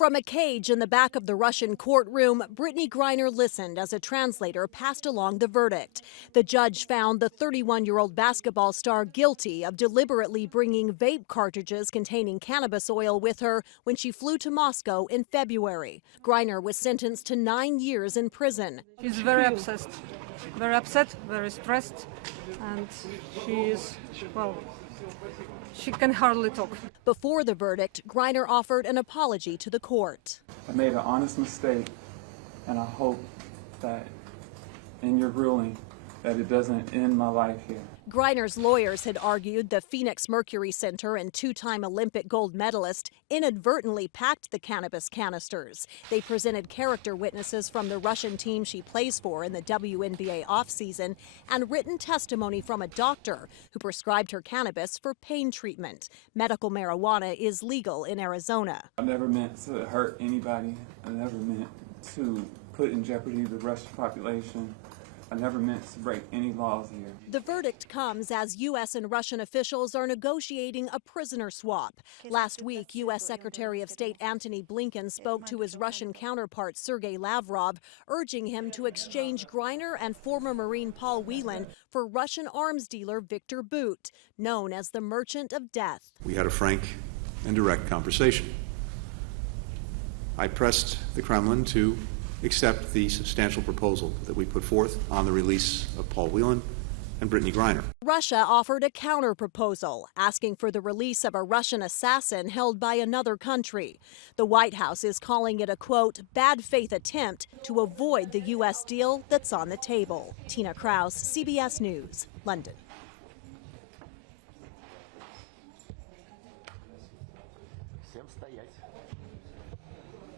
From a cage in the back of the Russian courtroom, Brittney Griner listened as a translator passed along the verdict. The judge found the 31-year-old basketball star guilty of deliberately bringing vape cartridges containing cannabis oil with her when she flew to Moscow in February. Griner was sentenced to 9 years in prison. She's very upset, very stressed, and she can hardly talk. Before the verdict, Griner offered an apology to the court. I made an honest mistake, and I hope that in your ruling that it doesn't end my life here. Griner's lawyers had argued the Phoenix Mercury Center and two-time Olympic gold medalist inadvertently packed the cannabis canisters. They presented character witnesses from the Russian team she plays for in the WNBA offseason and written testimony from a doctor who prescribed her cannabis for pain treatment. Medical marijuana is legal in Arizona. I never meant to hurt anybody. I never meant to put in jeopardy the Russian population. I never meant to break any laws here. The verdict comes as U.S. and Russian officials are negotiating a prisoner swap. Last week, U.S. Secretary of State Antony Blinken spoke to his Russian counterpart Sergei Lavrov, urging him to exchange Griner and former Marine Paul Whelan for Russian arms dealer Viktor Bout, known as the Merchant of Death. We had a frank and direct conversation. I pressed the Kremlin to accept the substantial proposal that we put forth on the release of Paul Whelan and Brittney Griner. Russia offered a counter-proposal, asking for the release of a Russian assassin held by another country. The White House is calling it a, quote, bad faith attempt to avoid the U.S. deal that's on the table. Tina Kraus, CBS News, London.